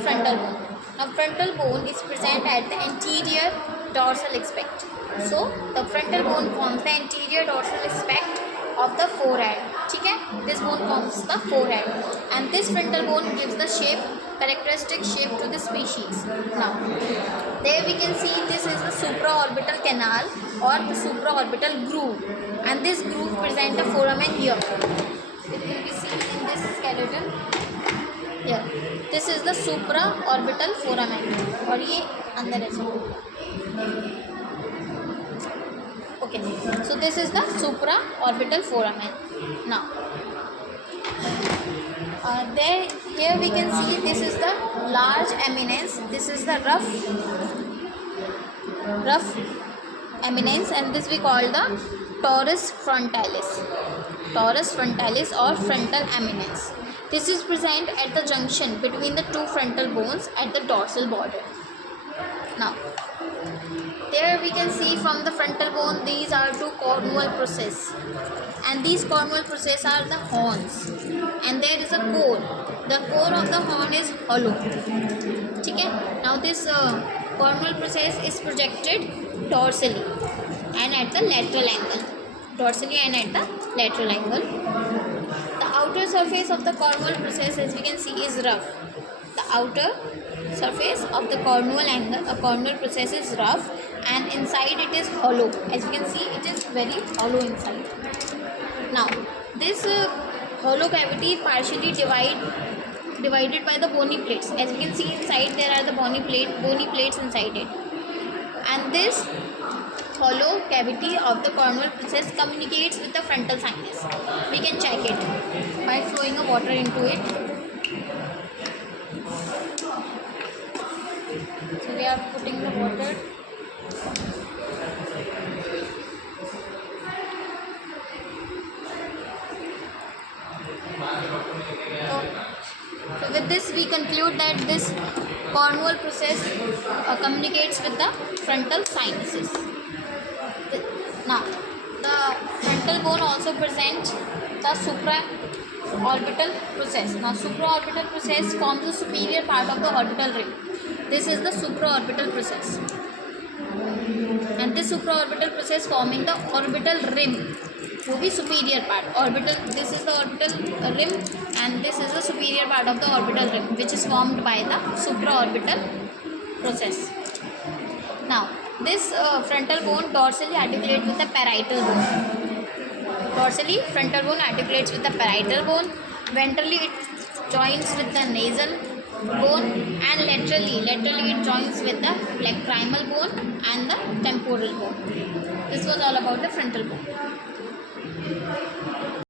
frontal bone. Now frontal bone is present at the anterior dorsal aspect. So the frontal bone forms the anterior dorsal aspect of the forehead. Okay? This bone forms the forehead, and this frontal bone gives the characteristic shape to the species. Now there we can see this is the supraorbital canal or the supraorbital groove, and this groove present a foramen here. It will be seen in this skeleton here. This is the supraorbital foramen और ये अंदर ऐसे होगा. Okay, so this is the supraorbital foramen. Now here we can see this is the large eminence, this is the rough eminence, and this we call the torus frontalis or frontal eminence. This is present at the junction between the two frontal bones at the dorsal border. Now there we can see from the frontal bone these are two cornual process, and these cornual process are the horns, and there is a core. The core of the horn is hollow. Okay? Now this cornual process is projected dorsally and at the lateral angle. The outer surface of the cornual process, as we can see, is rough. The outer surface of the cornual process is rough, and inside it is hollow. As you can see, it is very hollow inside. Now this hollow cavity partially divided by the bony plates. As you can see, inside there are the bony plates inside it, and this hollow cavity of the cornual process communicates with the frontal sinus. We can check it by flowing a water into it. So we are putting the water. So with this we conclude that this cornual process communicates with the frontal sinuses. Now the frontal bone also presents the supraorbital process. Now supraorbital process forms the superior part of the orbital rim. This is the supraorbital process, and this supraorbital process forming the orbital rim will be superior part. This is the orbital rim, and this is the superior part of the orbital rim, which is formed by the supraorbital process. Now this frontal bone dorsally articulates with the parietal bone. Dorsally, frontal bone articulates with the parietal bone. Ventrally, it joins with the nasal bone, and laterally it joins with the lacrimal bone and the temporal bone. This was all about the frontal bone.